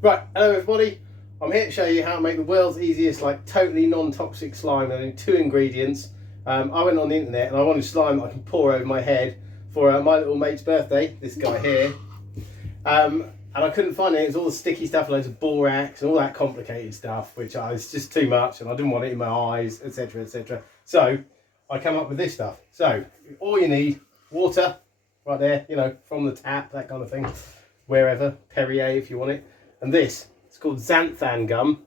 Right, hello everybody. I'm here to show you how to make the world's easiest, like totally non-toxic slime. Only 2 ingredients. I went on the internet and I wanted slime that I can pour over my head for my little mate's birthday. This guy here. And I couldn't find it. It was all the sticky stuff, loads of borax and all that complicated stuff, which was just too much, and I didn't want it in my eyes, etc., etc. So I come up with this stuff. So all you need, water, right there, you know, from the tap, that kind of thing, wherever, Perrier if you want it. And this, it's called xanthan gum.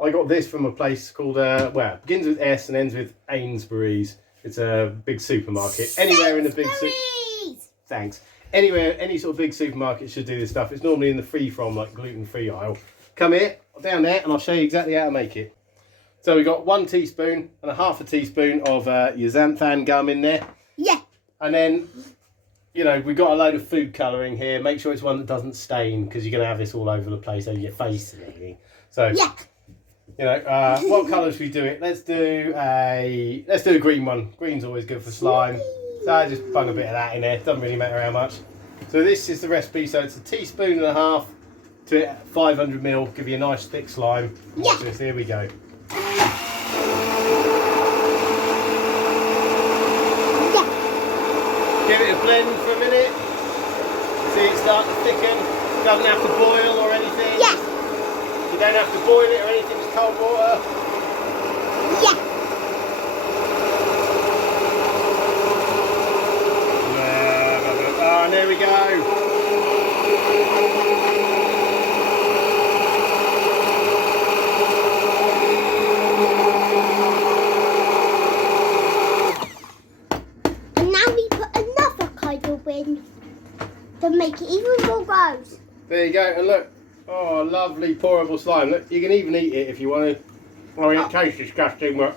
I got this from a place called, well, it begins with S and ends with Ainsbury's. It's a big supermarket. Anywhere in the big Thanks. Anywhere, any sort of big supermarket should do this stuff. It's normally in the free from, like gluten-free aisle. Come here, down there, and I'll show you exactly how to make it. So we've got 1 teaspoon and a half a teaspoon of your xanthan gum in there. Yeah. And then, you know, we've got a load of food colouring here. Make sure it's one that doesn't stain, because you're going to have this all over the place, over your face and everything. So, yeah. You know, what colour should we do it? Let's do a green one. Green's always good for slime. So I just bung a bit of that in there. Doesn't really matter how much. So this is the recipe. So it's 1.5 teaspoons to 500 ml. Give you a nice thick slime. Watch this. Here we go. Give it a blend for a minute. See it start to thicken. Doesn't have to boil or anything. Yeah. You don't have to boil it or anything. It's cold water. Yeah. Oh, and there we go. And now we put another kind of in to make it even more gross. There you go, and look, oh, lovely pourable slime. Look, you can even eat it if you want to. I mean, it tastes disgusting, but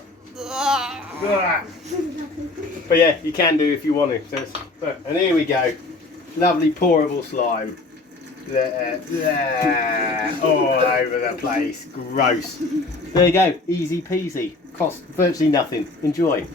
but yeah, you can do if you want to. So look, and here we go, lovely pourable slime. All over the place, gross. There you go, easy peasy. Costs virtually nothing. Enjoy.